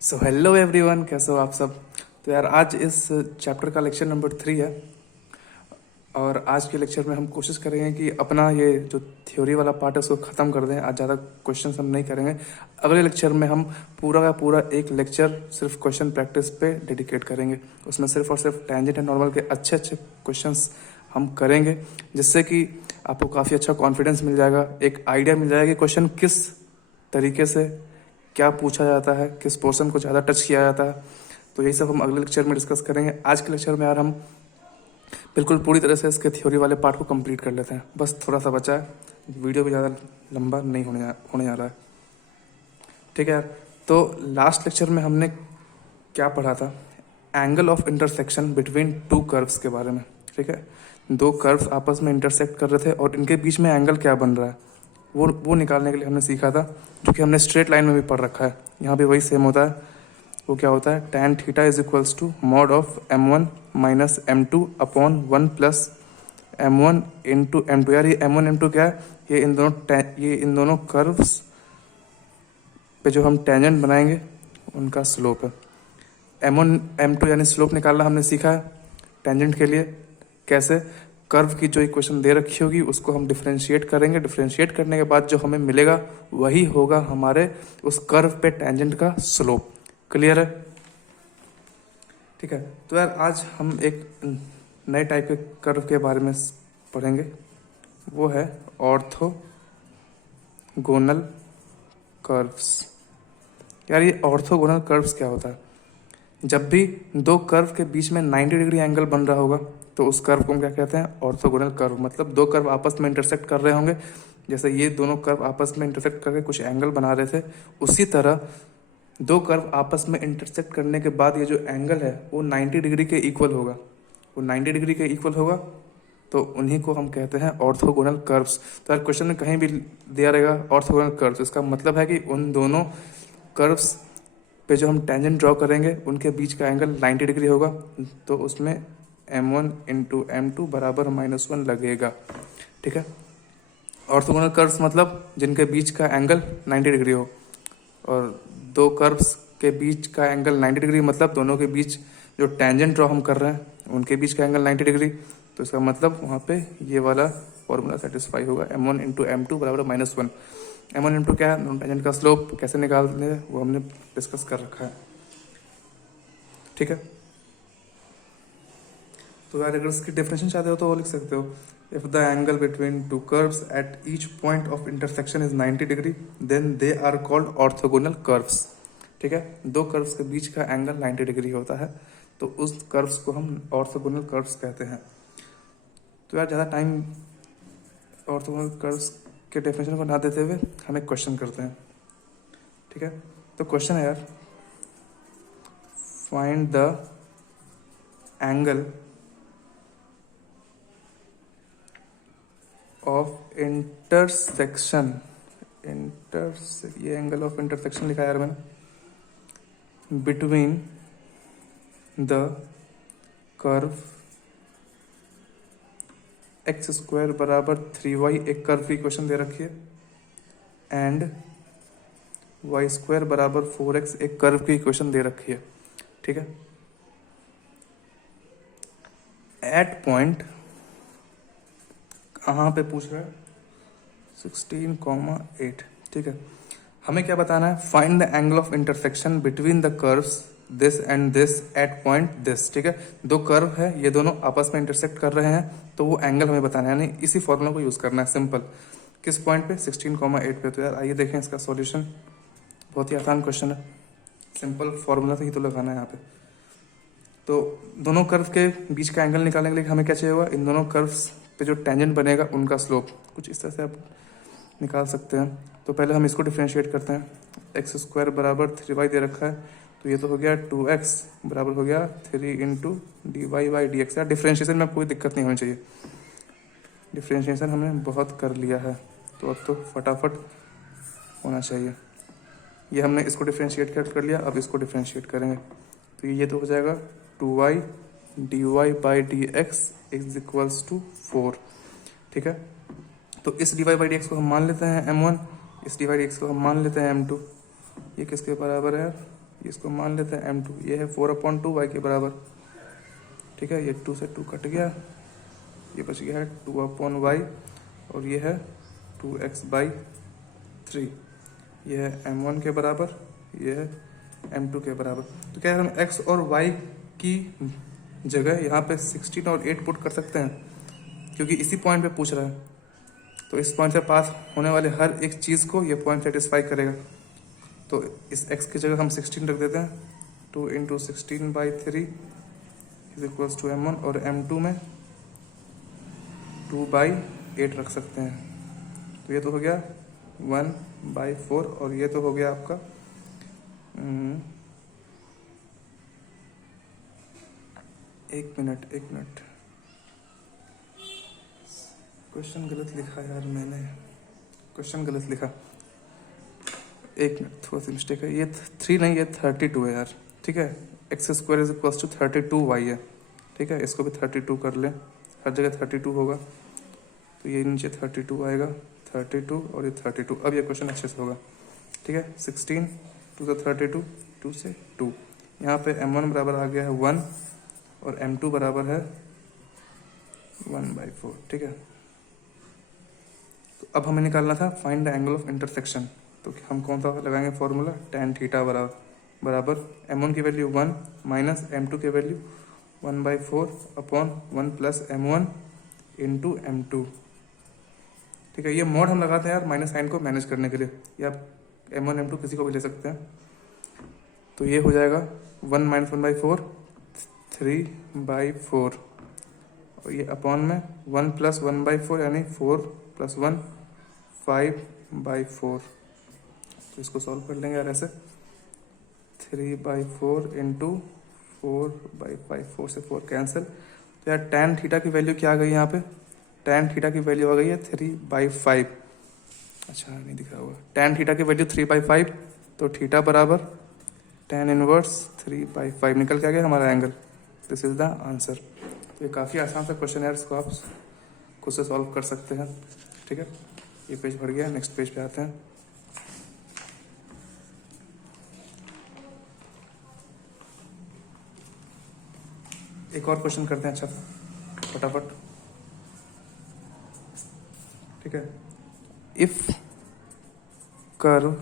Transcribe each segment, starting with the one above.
So hello everyone, कैसे हो आप सब। तो यार आज इस चैप्टर का लेक्चर नंबर 3 है। और आज के लेक्चर में हम कोशिश करेंगे कि अपना ये जो थ्योरी वाला पार्ट है उसको ख़त्म कर दें। आज ज़्यादा क्वेश्चंस हम नहीं करेंगे। अगले लेक्चर में हम पूरा का पूरा एक लेक्चर सिर्फ क्वेश्चन प्रैक्टिस पे डेडिकेट करेंगे। उसमें सिर्फ और सिर्फ टेंजेंट एंड नॉर्मल के अच्छे अच्छे क्वेश्चंस हम करेंगे, जिससे कि आपको काफ़ी अच्छा कॉन्फिडेंस मिल जाएगा, एक आइडिया मिल जाएगा कि क्वेश्चन किस तरीके से क्या पूछा जाता है, किस पोर्शन को ज़्यादा टच किया जाता है। तो यही सब हम अगले लेक्चर में डिस्कस करेंगे। आज के लेक्चर में यार हम बिल्कुल पूरी तरह से इसके थ्योरी वाले पार्ट को कंप्लीट कर लेते हैं। बस थोड़ा सा बचा है, वीडियो भी ज़्यादा लंबा नहीं होने जा रहा है। ठीक है यार, तो लास्ट लेक्चर में हमने क्या पढ़ा था? Angle of intersection between two curves के बारे में। ठीक है, दो कर्व्स आपस में इंटरसेक्ट कर रहे थे और इनके बीच में एंगल क्या बन रहा है वो निकालने के लिए हमने सीखा था, जो कि हमने स्ट्रेट लाइन में भी पढ़ रखा है। यहाँ भी वही सेम होता है। वो क्या होता है? tan theta is equals to mod of m1 minus m2 upon 1 plus m1 into m2। यार ये m1 m2 क्या है? ये इन दोनों कर्व्स पे जो हम टेंजेंट बनाएंगे उनका स्लोप है। m1 m2 यानी स्लोप निकालना हमने सीखा है टेंजेंट के लिए। कैसे? कर्व की जो इक्वेशन दे रखी होगी उसको हम डिफरेंशिएट करेंगे। डिफरेंशिएट करने के बाद जो हमें मिलेगा वही होगा हमारे उस कर्व पे टेंजेंट का स्लोप। क्लियर है? ठीक है, तो यार आज हम एक नए टाइप के कर्व के बारे में पढ़ेंगे। वो है ऑर्थोगोनल कर्व्स। यार ये ऑर्थोगोनल कर्व्स क्या होता है? जब भी दो कर्व के बीच में 90 डिग्री एंगल बन रहा होगा तो उस कर्व को हम क्या कहते हैं? Orthogonal curve. मतलब दो कर्व आपस में इंटरसेक्ट कर रहे होंगे, जैसे ये दोनों कर्व आपस में इंटरसेक्ट करके कुछ एंगल बना रहे थे, उसी तरह दो कर्व आपस में इंटरसेक्ट करने के बाद ये जो एंगल है वो 90 डिग्री के इक्वल होगा। वो 90 डिग्री के इक्वल होगा तो उन्हीं को हम कहते हैं ऑर्थोगोनल कर्व्स। तो यार क्वेश्चन में कहीं भी दिया रहेगा ऑर्थोगोनल कर्व्स, इसका मतलब है कि उन दोनों कर्व्स पे जो हम टेंजेंट ड्रॉ करेंगे उनके बीच का एंगल 90 डिग्री होगा। तो उसमें m1 इंटू m2 बराबर -1 लगेगा। ठीक है, ऑर्थोगोनल कर्व्स मतलब जिनके बीच का एंगल 90 डिग्री हो, और दो कर्व्स के बीच का एंगल 90 डिग्री मतलब दोनों के बीच जो टेंजेंट ड्रॉ हम कर रहे हैं उनके बीच का एंगल 90 डिग्री। तो इसका मतलब वहाँ पे ये वाला फॉर्मूला सेटिस्फाई होगा। m1 इंटू m2 बराबर -1। m1 इंटू क्या है? टेंजेंट का स्लोप कैसे निकालते हैं वो हमने डिस्कस कर रखा है। ठीक है, तो यार अगर इसकी डेफिनेशन चाहते हो तो वो लिख सकते हो। If the angle between two curves at each point of intersection is 90 degree then they are called orthogonal curves. ठीक है, दो कर्व्स के बीच का एंगल 90 डिग्री होता है तो उस कर्व्स को हम ऑर्थोगोनल कर्व्स कहते हैं। तो यार ज़्यादा टाइम ऑर्थोगोनल कर्व्स के डेफिनेशन को ना देते हुए हम एक क्वेश्चन करते हैं। ठीक है, तो क्वेश्चन है यार, find the angle of intersection. ये एंगल ऑफ इंटरसेक्शन लिखा है यार मैंने। Between the curve x square बराबर 3y, एक कर्व की इक्वेशन दे रखी है, एंड वाई स्क्वायर बराबर 4x, एक कर्व की इक्वेशन दे रखी है। ठीक है, एट पॉइंट कहाँ पे पूछ रहा है? 16,8। ठीक है, हमें क्या बताना है? Find the angle of intersection between the curves this and this eight point this. ठीक है, दो कर्व है, ये दोनों आपस में इंटरसेक्ट कर रहे हैं तो वो एंगल हमें बताना है, यानी इसी फॉर्मूला को यूज करना है। सिंपल, किस पॉइंट पे? 16,8 पे। तो यार आइए देखें इसका सॉल्यूशन। बहुत ही आसान क्वेश्चन है, सिंपल फॉर्मूला से ही तो लगाना है यहाँ पे। तो दोनों कर्व के बीच का एंगल निकालने के लिए हमें क्या चाहिए होगा? इन दोनों कर्व्स पे जो टेंजेंट बनेगा उनका स्लोप। कुछ इस तरह से आप निकाल सकते हैं। तो पहले हम इसको डिफ्रेंशिएट करते हैं। एक्स स्क्वायर बराबर 3y दे रखा है, तो ये तो हो गया 2x बराबर हो गया 3 इंटू dy/dx। यार डिफ्रेंशिएशन में कोई दिक्कत नहीं होनी चाहिए, डिफ्रेंशिएशन हमने बहुत कर लिया है तो अब तो फटाफट होना चाहिए। ये हमने इसको डिफ्रेंशिएट कर लिया, अब इसको डिफ्रेंशिएट करेंगे तो ये तो हो जाएगा 2y dy/dx is equals to 4। ठीक है, तो इस dy/dx को हम मान लेते हैं m1, इस dy/dx को हम मान लेते हैं m2। ये किसके बराबर है? इसको मान लेते हैं m2, ये है 4/2 y के बराबर, ठीक है। ये 2 से 2 कट गया, ये बच गया है 2/y, और ये है 2x/3, ये है m1 के बराबर, ये है m2 के बराबर। तो क्या है, हम x और y की जगह यहाँ पे 16 और 8 पुट कर सकते हैं, क्योंकि इसी पॉइंट पे पूछ रहा है। तो इस पॉइंट से पास होने वाले हर एक चीज़ को ये पॉइंट सेटिस्फाई करेगा। तो इस x की जगह हम 16 रख देते हैं, 2 × 16/3 इज इक्वल्स टू m1, और m2 में 2/8 रख सकते हैं। तो ये तो हो गया 1/4, और ये तो हो गया आपका एक मिनट क्वेश्चन गलत लिखा यार, मैंने क्वेश्चन गलत लिखा, एक मिनट, थोड़ा सी मिस्टेक है। ये 3 नहीं, ये 32 है यार, ठीक है। x² is equals to 32y है, ठीक है। इसको भी 32 कर लें, हर जगह 32 होगा, तो ये नीचे 32 आएगा, 32 और ये 32। अब ये क्वेश्चन अच्छे से होगा, ठीक है। 16 2 से 32, 2 से 2, यहाँ पे m1 बराबर आ गया है 1, और m2 बराबर है 1/4, ठीक है। तो अब हमें निकालना था find the angle of intersection. तो हम कौन सा लगाएंगे फॉर्मूला, tan थीटा बराबर m1 की वैल्यू 1 माइनस m2 की value 1/4 upon 1 plus m1 into m2, ठीक है। ये मोड हम लगाते हैं यार माइनस साइन को मैनेज करने के लिए, या m1 m2 किसी को भी ले सकते हैं। तो ये हो जाएगा 1 माइनस 1/4 3/4, और ये अपॉन में 1 प्लस 1/4 यानी 4 + 1 5/4। तो इसको सॉल्व कर लेंगे यार ऐसे, 3/4 इंटू 4/5, 4 से 4 कैंसिल। तो यार tan थीटा की वैल्यू क्या आ गई यहाँ पे, tan थीटा की वैल्यू आ गई है 3/5। अच्छा नहीं दिख रहा होगा, tan थीटा की वैल्यू 3/5, तो थीटा बराबर tan इनवर्स 3/5 निकल के आ गया हमारा angle. This is the answer. तो ये काफ़ी आसान सा क्वेश्चन है यार, इसको आप खुद से सॉल्व कर सकते हैं, ठीक है। ये पेज भर गया, नेक्स्ट पेज पे आते हैं। एक और क्वेश्चन करते हैं, अच्छा फटाफट, ठीक है। इफ कर्व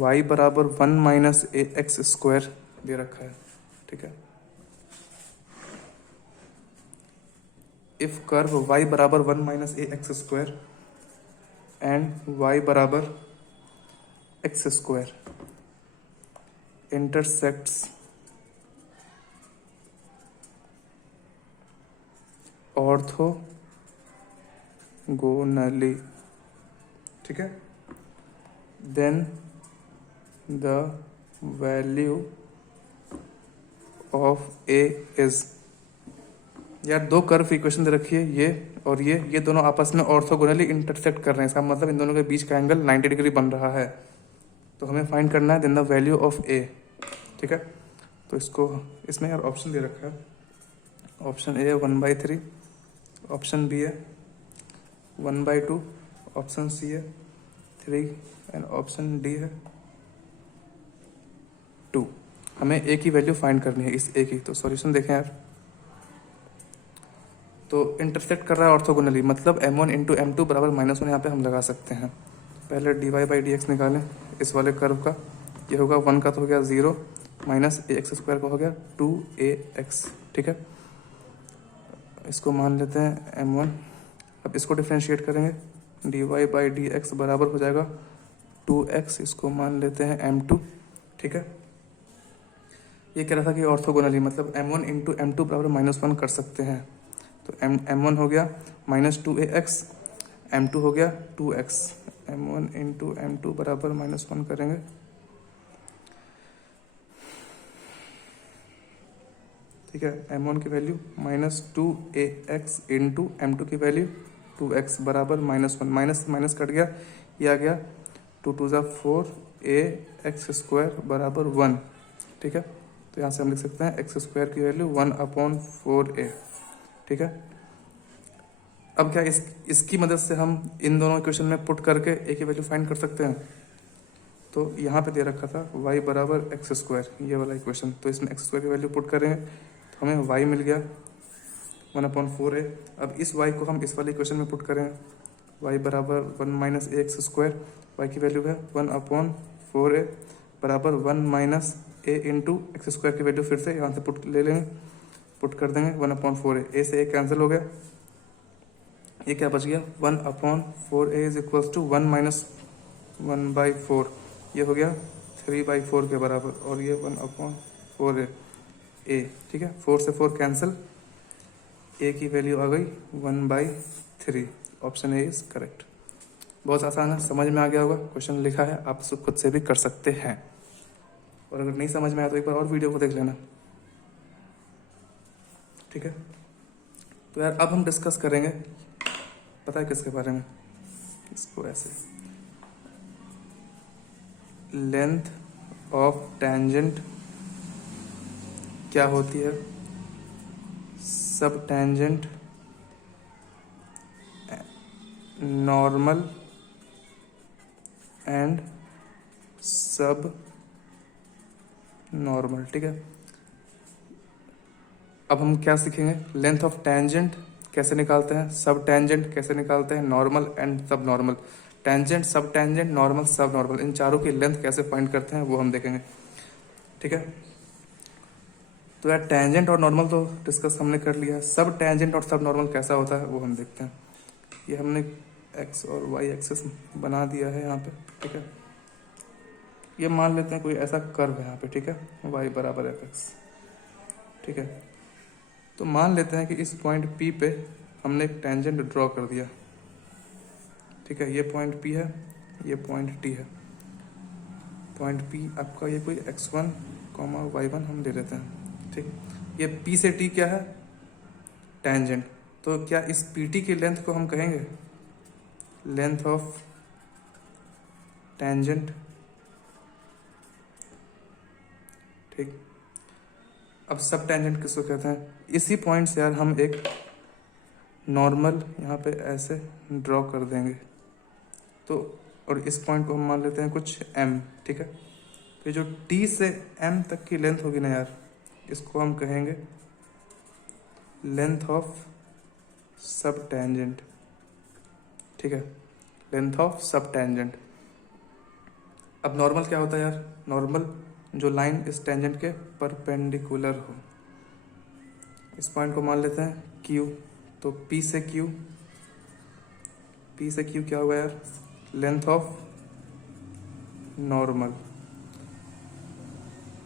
y बराबर 1 माइनस ax² दे रखा है, ठीक है। इफ कर्व y बराबर 1 माइनस ax² एंड y बराबर x² इंटरसेक्ट्स ऑर्थोगोनली, ठीक है, then the value of a is. यार दो कर्व इक्वेशन दे रखी है, ये और ये दोनों आपस में ऑर्थोगोनली इंटरसेक्ट कर रहे हैं, इसका मतलब इन दोनों के बीच का एंगल 90 डिग्री बन रहा है। तो हमें फाइंड करना है then the value of a, ठीक है। तो इसको इसमें यार ऑप्शन दे रखा है, ऑप्शन ए है 1/3, ऑप्शन बी है 1/2, ऑप्शन सी है 3 एंड ऑप्शन डी है 2। हमें ए की वैल्यू फाइंड करनी है, इस ए की। तो सॉल्यूशन देखें यार, तो इंटरसेक्ट कर रहा है ऑर्थोगोनली, मतलब m1 इंटू m2 बराबर -1 यहाँ पे हम लगा सकते हैं। पहले dy/dx निकालें इस वाले कर्व का, ये होगा 1 का तो हो गया 0 माइनस ax² का हो गया 2ax, ठीक है। इसको मान लेते हैं m1। अब इसको डिफ्रेंशिएट करेंगे, dy/dx बराबर हो जाएगा 2x, इसको मान लेते हैं m2, ठीक है। ये कह रहा था कि ऑर्थोगोनली मतलब m1 इंटू m2 बराबर -1 कर सकते हैं। तो m1 हो गया -2ax, m2 हो गया 2x, m1 इंटू m2 बराबर -1 करेंगे, ठीक है। m1 की वैल्यू -2ax इंटू m2 की वैल्यू 2x बराबर -1, माइनस कट गया, ये आ गया 2 2 ज़ा 4 ax² बराबर 1, ठीक है। तो यहाँ से हम लिख सकते हैं x² की वैल्यू 1/4a, ठीक है। अब क्या इसकी मदद से हम इन दोनों इक्वेशन में पुट करके a की वैल्यू फाइंड कर सकते हैं। तो यहाँ पे दे रखा था y बराबर एक्स स्क्वायर, ये वाला इक्वेशन। तो इसमें एक्स स्क्वायर की वैल्यू पुट करेंगे तो हमें y मिल गया 1/4a। अब इस y को हम इस वाले इक्वेशन में पुट करेंगे, y बराबर 1 माइनस ए एक्स स्क्वायर, वाई की वैल्यू है 1/4a बराबर 1 माइनस ए इंटू एक्स स्क्वायर की वैल्यू फिर से यहाँ से पुट ले लेंगे, पुट कर देंगे 1/4a। ए से ए कैंसिल हो गया, ये क्या बच गया 1/4a is equals to 1 minus 1/4, ये हो गया 3/4 के बराबर, और ये 1/4a ए, ठीक है। 4 से 4 कैंसिल, ए की वैल्यू आ गई 1/3। Option A is correct. बहुत आसान है, समझ में आ गया होगा, क्वेश्चन लिखा है, आप इसको खुद से भी कर सकते हैं। और अगर नहीं समझ में आया तो एक बार और वीडियो को देख लेना, ठीक है। तो यार अब हम डिस्कस करेंगे, पता है किसके बारे में, इसको ऐसे, लेंथ ऑफ टेंजेंट क्या होती है, सब टेंजेंट, नॉर्मल एंड सब नॉर्मल, ठीक है। अब हम क्या सीखेंगे, लेंथ ऑफ टेंजेंट कैसे निकालते हैं, सब टेंजेंट कैसे निकालते हैं, नॉर्मल एंड सब नॉर्मल, टेंजेंट सब टेंजेंट नॉर्मल सब नॉर्मल, इन चारों की लेंथ कैसे फाइंड करते हैं वो हम देखेंगे, ठीक है। तो यार टेंजेंट और नॉर्मल तो डिस्कस हमने कर लिया, सब टेंजेंट और सब नॉर्मल कैसा होता है वो हम देखते हैं। ये हमने एक्स और वाई एक्सिस बना दिया है यहाँ पे, ठीक है। ये मान लेते हैं कोई ऐसा कर्व है यहाँ पे, ठीक है, वाई बराबर एफ एक्स, ठीक है। तो मान लेते हैं कि इस पॉइंट पी पे हमने एक टेंजेंट ड्रॉ कर दिया, ठीक है। ये पॉइंट पी है, ये पॉइंट टी है। पॉइंट पी आपका ये कोई x1, y1 हम ले लेते हैं, ठीक। ये p से t क्या है, टेंजेंट। तो क्या इस pt की लेंथ को हम कहेंगे लेंथ ऑफ टेंजेंट, ठीक। अब सब टेंजेंट किसको कहते हैं, इसी पॉइंट से यार हम एक नॉर्मल यहाँ पे ऐसे ड्रॉ कर देंगे, तो और इस पॉइंट को हम मान लेते हैं कुछ m, ठीक है। तो जो t से m तक की लेंथ होगी ना यार, इसको हम कहेंगे लेंथ ऑफ सब टेंजेंट, ठीक है, लेंथ ऑफ सब टेंजेंट। अब नॉर्मल क्या होता है यार, नॉर्मल जो लाइन इस टेंजेंट के परपेंडिकुलर हो। इस पॉइंट को मान लेते हैं Q, तो P से Q क्या होगा यार, लेंथ ऑफ नॉर्मल।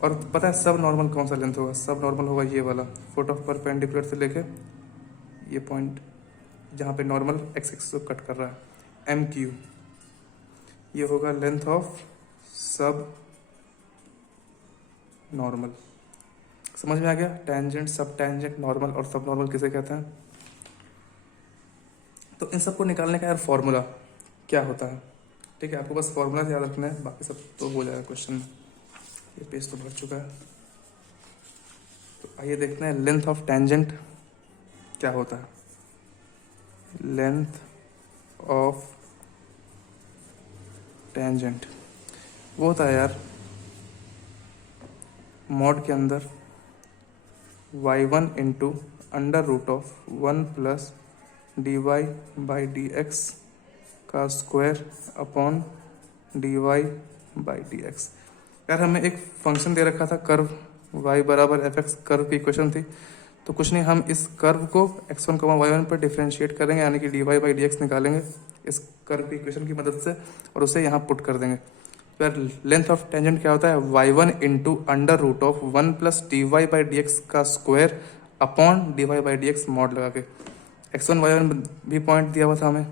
और पता है सब नॉर्मल कौन सा लेंथ होगा, सब नॉर्मल होगा ये वाला, फुट ऑफ परपेंडिकुलर से लेके ये पॉइंट जहाँ पे नॉर्मल एक्स एक्सिस को कट कर रहा है, MQ, ये होगा लेंथ ऑफ सब नॉर्मल। समझ में आ गया, टेंजेंट सब टेंजेंट नॉर्मल और सब नॉर्मल किसे कहते हैं। तो इन सबको निकालने का यार फॉर्मूला क्या होता है, ठीक है। आपको बस फॉर्मूला याद रखना है, बाकी सब तो हो जाएगा क्वेश्चन में। ये पेज तो भर चुका है, तो आइए देखते हैं लेंथ ऑफ टेंजेंट क्या होता है। लेंथ ऑफ टेंजेंट वो होता है यार मॉड के अंदर y1 into under root of 1 plus dy/dx का स्क्वायर अपॉन dy/dx। यार हमें एक फंक्शन दे रखा था कर्व y बराबर एफ एक्स, कर्व की इक्वेशन थी। तो कुछ नहीं, हम इस कर्व को x1, y1 पर डिफ्रेंशिएट करेंगे, यानी कि dy/dx निकालेंगे इस कर्व की इक्वेशन की मदद से, और उसे यहाँ पुट कर देंगे। तो यार लेंथ ऑफ टेंजेंट क्या होता है, y1 into under root of 1 plus dy/dx का स्क्वायर अपॉन dy/dx मॉड लगा के। x1 y1 भी पॉइंट दिया हुआ था हमें,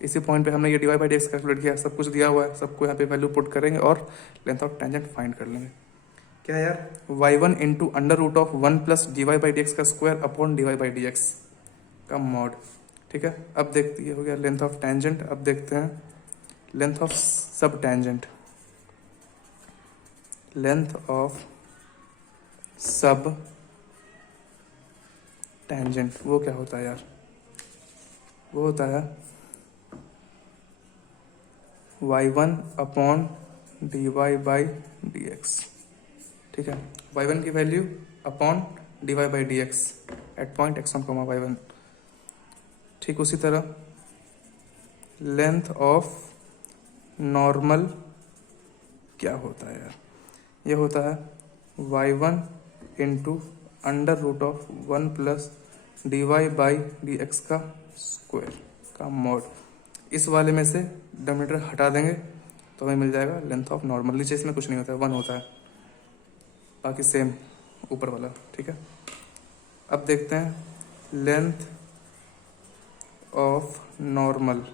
इसी पॉइंट पे हमने ये dy/dx कैलकुलेट किया, सब कुछ दिया हुआ है, सबको यहाँ पे वैल्यू पुट करेंगे और लेंथ ऑफ टेंजेंट फाइंड कर लेंगे। क्या है यार, y1 into under root of 1 plus dy/dx का स्क्वायर अपॉन dy/dx का मॉड, ठीक है। अब देखते, ये हो गया लेंथ ऑफ टेंजेंट। अब देखते हैं length of sub tangent. Length of sub tangent वो क्या होता है यार, वो होता है y1 upon d Y by D x. ठीक है, y1 की value upon d Y by D x at point x1 comma y1। ठीक उसी तरह लेंथ ऑफ नॉर्मल क्या होता है यार, ये होता है y1 into under root of 1 plus d Y by D x का स्क्वायर का मॉड। इस वाले में से डिनोमिनेटर हटा देंगे तो हमें मिल जाएगा लेंथ ऑफ नॉर्मल। नीचे इसमें कुछ नहीं होता है, 1 होता है, बाकी सेम ऊपर वाला। ठीक है, अब देखते हैं लेंथ ऑफ नॉर्मल।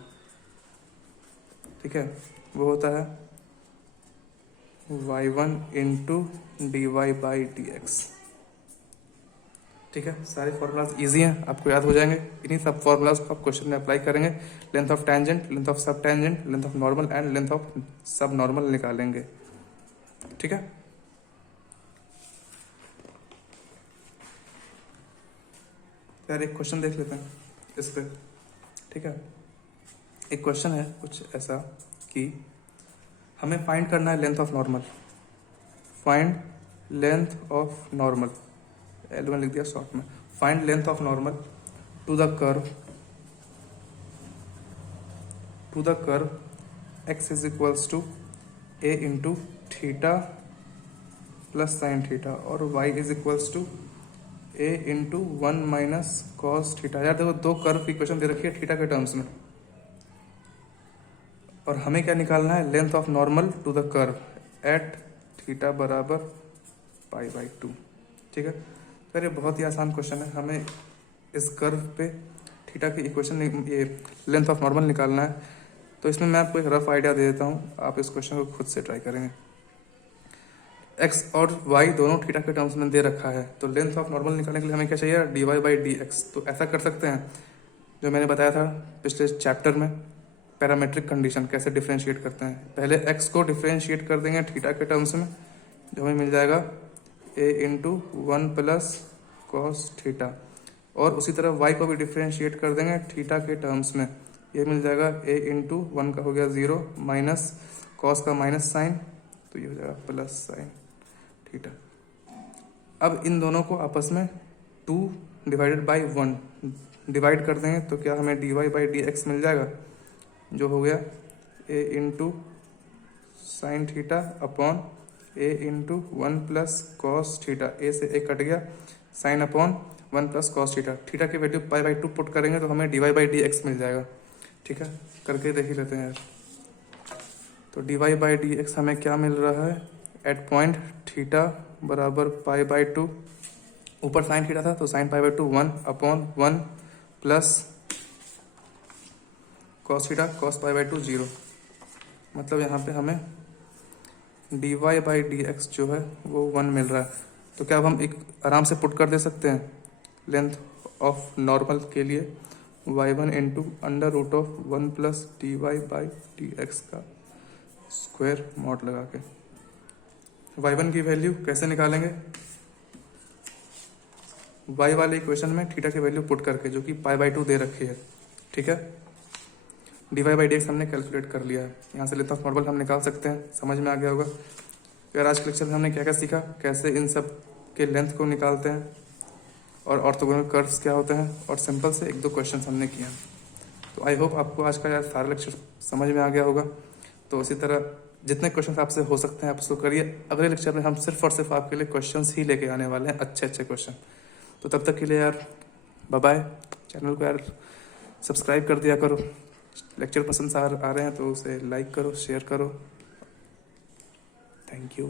ठीक है, वो होता है y1 into d Y by D x. ठीक है, सारे फॉर्मूलाज इजी हैं, आपको याद हो जाएंगे। इन्हीं सब फॉर्मूलाज को आप क्वेश्चन में अप्लाई करेंगे। Length of tangent, length of sub tangent, length of normal and length of sub normal निकालेंगे। ठीक है, यार एक क्वेश्चन देख लेते हैं इस पे। ठीक है, एक क्वेश्चन है कुछ ऐसा कि हमें फाइंड करना है length of normal. Find length of normal, L1 लिख दिया शॉर्ट में। Find length of normal to the curve x is equals to a into theta plus sine theta और y is equals to a into 1 minus cos theta. यार देखो, दो curve की equation दे रखी है थीटा के टर्म्स में, और हमें क्या निकालना है, length of normal to the curve at theta बराबर पाई बाई 2। ठीक है, सर ये बहुत ही आसान क्वेश्चन है। हमें इस कर्व पे थीटा की इक्वेशन, ये लेंथ ऑफ नॉर्मल निकालना है। तो इसमें मैं आपको एक रफ आइडिया दे देता हूँ, आप इस क्वेश्चन को खुद से ट्राई करेंगे। x और y दोनों थीटा के टर्म्स में दे रखा है, तो लेंथ ऑफ नॉर्मल निकालने के लिए हमें क्या चाहिए, d Y by D x. तो ऐसा कर सकते हैं जो मैंने बताया था पिछले चैप्टर में, पैरामेट्रिक कंडीशन कैसे डिफ्रेंशिएट करते हैं। पहले x को डिफ्रेंशिएट कर देंगे थीटा के टर्म्स में, जो हमें मिल जाएगा a into 1 plus cos theta, और उसी तरह y को भी डिफ्रेंशिएट कर देंगे थीटा के टर्म्स में, ये मिल जाएगा a इंटू 1 का हो गया 0 माइनस कॉस का माइनस साइन, तो ये हो जाएगा प्लस साइन थीटा। अब इन दोनों को आपस में 2 डिवाइडेड बाई 1 डिवाइड कर देंगे तो क्या हमें D Y by D X मिल जाएगा, जो हो गया a into sine theta upon a into 1 plus cos theta. a से a कट गया, sine upon 1 plus cos theta. Theta की वैल्यू पाई बाई 2 पुट करेंगे तो हमें D Y by D X मिल जाएगा। ठीक है, करके देख ही लेते हैं यार। तो d Y by D x हमें क्या मिल रहा है, एट पॉइंट थीटा बराबर पाई बाई 2, ऊपर साइन थीटा था तो sine pi by 2 1 upon 1 plus cos theta cos pi by 2 0। मतलब यहाँ पे हमें D Y by D x जो है वो 1 मिल रहा है। तो क्या अब हम एक आराम से पुट कर दे सकते हैं लेंथ ऑफ नॉर्मल के लिए y1 into under root of 1 plus d Y by D x का स्क्वायर मॉड लगा के। y1 की वैल्यू कैसे निकालेंगे, y वाले इक्वेशन में थीटा की वैल्यू पुट करके, जो कि पाई बाई 2 दे रखी है। ठीक है, d Y by D x हमने कैलकुलेट कर लिया है, यहाँ से लेंथ ऑफ नॉर्मल हम निकाल सकते हैं। समझ में आ गया होगा। तो यार आज के लेक्चर में हमने क्या क्या सीखा, कैसे इन सब के लेंथ को निकालते हैं, और ऑर्थोगोनल कर्व्स क्या होते हैं, और सिंपल से 1-2 क्वेश्चन हमने किए हैं। तो आई होप आपको आज का यार सारा लेक्चर समझ में आ गया होगा। तो इसी तरह जितने क्वेश्चन आपसे हो सकते हैं आप उसको करिए। अगले लेक्चर में हम सिर्फ और सिर्फ आपके लिए क्वेश्चंस ही लेके आने वाले हैं, अच्छे अच्छे क्वेश्चन। तो तब तक के लिए यार बाय बाय। चैनल को यार सब्सक्राइब कर दिया करो। लेक्चर पसंद आ रहे हैं तो उसे लाइक करो, शेयर करो। Thank you.